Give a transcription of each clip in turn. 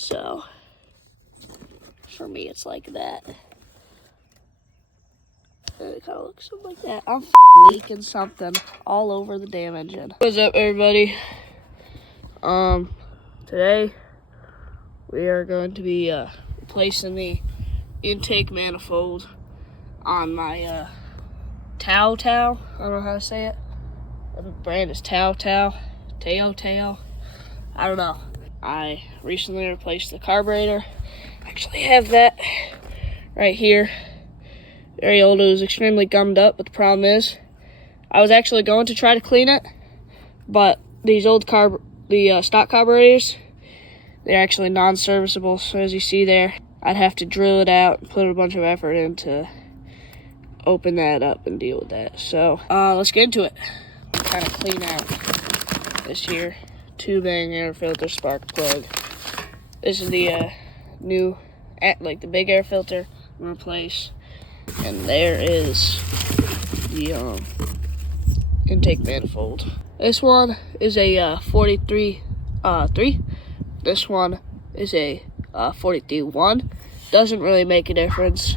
So for me, it's like that. And it kind of looks something like that. I'm leaking something all over the damn engine. What's up, everybody? Today we are going to be replacing the intake manifold on my Tao Tao. I don't know how to say it. The brand is TaoTao, TaoTao. I don't know. I recently replaced the carburetor. I actually have that right here. Very old. It was extremely gummed up, but the problem is I was actually going to try to clean it, but these old stock carburetors, they're actually non-serviceable. So as you see there, I'd have to drill it out and put a bunch of effort in to open that up and deal with that. So let's get into it. Kind of clean out this here tubing air filter spark plug. This is the new, like the big air filter replace, and there is the intake manifold. This one is a 43.3. This one is a 43.1. Doesn't really make a difference.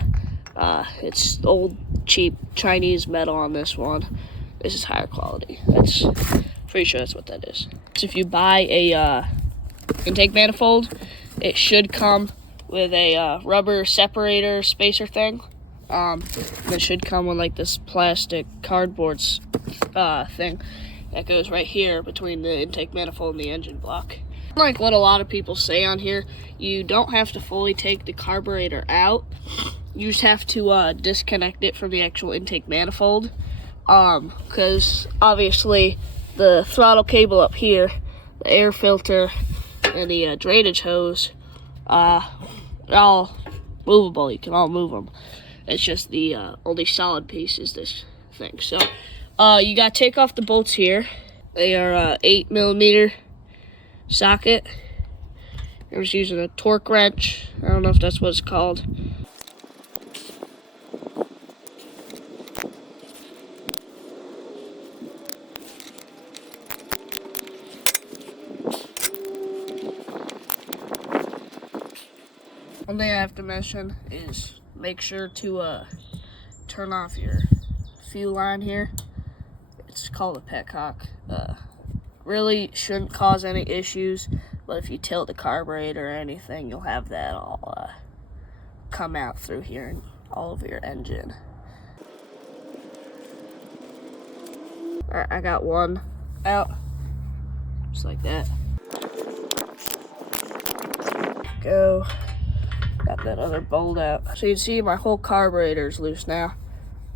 It's old cheap Chinese metal on this one. This is higher quality. That's pretty sure that's what that is. So if you buy a intake manifold, it should come with a rubber separator spacer thing. It should come with like this plastic cardboard thing that goes right here between the intake manifold and the engine block. Like what a lot of people say on here, you don't have to fully take the carburetor out. You just have to disconnect it from the actual intake manifold. Because obviously the throttle cable up here, the air filter, and the drainage hose, are all movable. You can all move them. It's just the only solid piece is this thing. So you gotta take off the bolts here. They are 8mm socket. I was using a torque wrench. I don't know if that's what it's called. One thing I have to mention is make sure to turn off your fuel line here. It's called a petcock. Really shouldn't cause any issues, but if you tilt the carburetor or anything, you'll have that all come out through here and all over your engine. Alright, I got one out, just like that. Go. Got that other bolt out. So you can see my whole carburetor is loose now.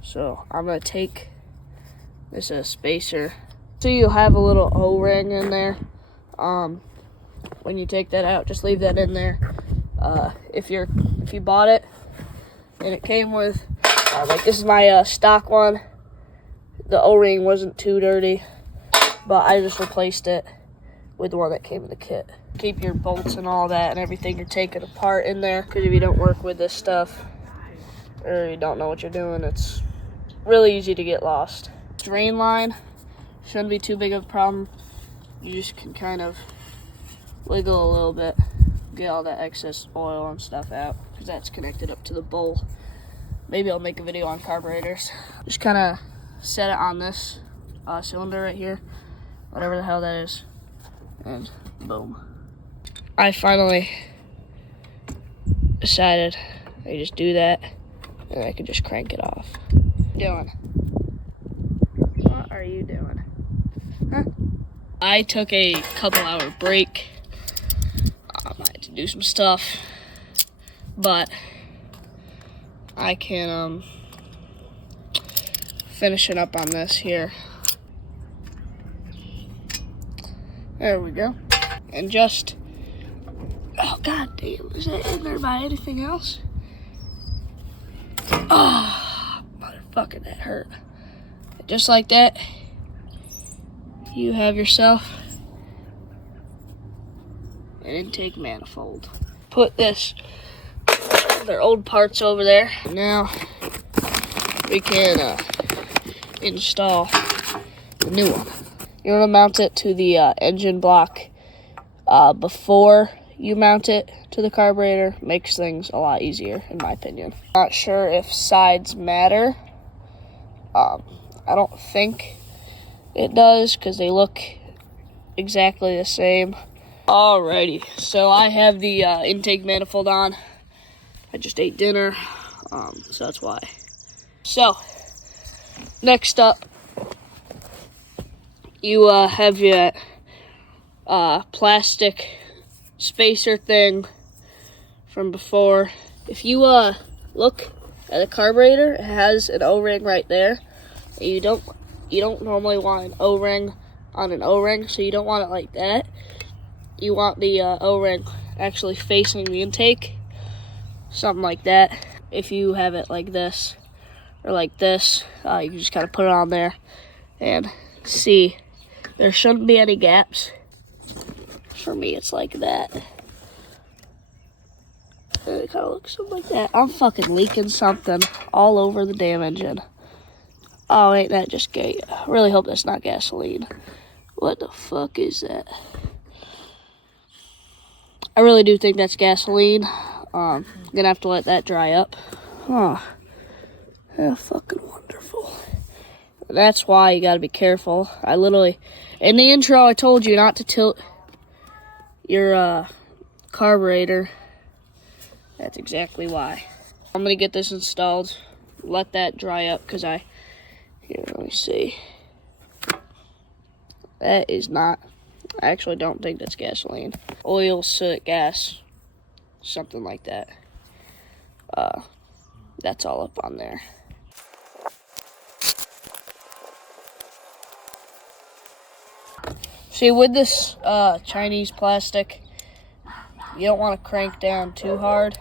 So I'm gonna take this spacer. So you'll have a little O-ring in there. When you take that out, just leave that in there. If you bought it and it came with like this is my stock one, the O-ring wasn't too dirty, but I just replaced it with the one that came in the kit. Keep your bolts and all that and everything you're taking apart in there, because if you don't work with this stuff or you don't know what you're doing, it's really easy to get lost. Drain line shouldn't be too big of a problem. You just can kind of wiggle a little bit, get all that excess oil and stuff out, because that's connected up to the bowl. Maybe I'll make a video on carburetors. Just kind of set it on this cylinder right here, whatever the hell that is, and boom. I finally decided I just do that and I could just crank it off. What are you doing? Huh? I took a couple-hour break. I had to do some stuff, but I can finish it up on this here. There we go. And just, oh god damn, is that in there by anything else? Oh, motherfucker, that hurt. Just like that, you have yourself an intake manifold. Put their old parts over there. Now we can install the new one. You want to mount it to the engine block before you mount it to the carburetor, makes things a lot easier, in my opinion. Not sure if sides matter. I don't think it does, because they look exactly the same. Alrighty, so I have the intake manifold on. I just ate dinner, so that's why. So, next up, you have your plastic spacer thing from before. If you look at the carburetor, it has an O-ring right there. You don't normally want an O-ring on an O-ring, so you don't want it like that. You want the O-ring actually facing the intake, something like that. If you have it like this or like this, you can just kind of put it on there and see. There shouldn't be any gaps. For me, it's like that. And it kind of looks something like that. I'm fucking leaking something all over the damn engine. Oh, ain't that just gay? I really hope that's not gasoline. What the fuck is that? I really do think that's gasoline. I'm gonna have to let that dry up. Huh. Yeah, fucking wonderful. That's why you gotta be careful. I literally, in the intro, I told you not to tilt your carburetor. That's exactly why. I'm gonna get this installed, let that dry up, because here, let me see. That is not, I actually don't think that's gasoline. Oil, soot, gas, something like that. That's all up on there. See, with this Chinese plastic, you don't want to crank down too hard.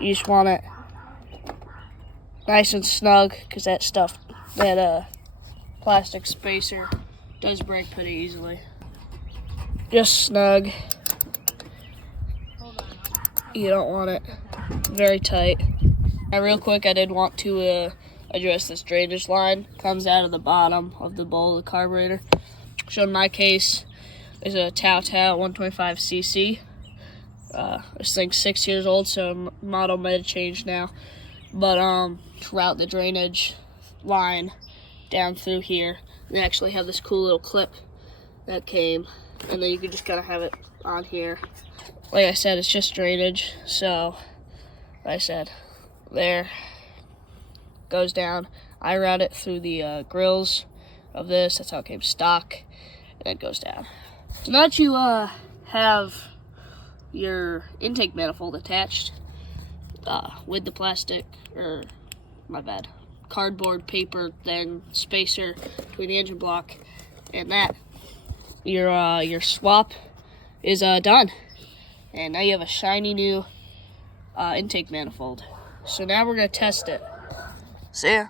You just want it nice and snug, because that plastic spacer does break pretty easily. Just snug. You don't want it very tight. Now, real quick, I did want to address this drainage line. Comes out of the bottom of the bowl of the carburetor. So in my case, is a TaoTao 125cc. This thing's 6 years old, so model might have changed now. But throughout the drainage line down through here, they actually have this cool little clip that came, and then you can just kind of have it on here. Like I said, it's just drainage, so like I said, there goes down. I route it through the grills of this. That's how it came stock, and it goes down. So now that you have your intake manifold attached with the plastic, or my bad, cardboard paper thing, spacer between the engine block and that, your swap is done, and now you have a shiny new intake manifold. So now we're gonna test it. See ya.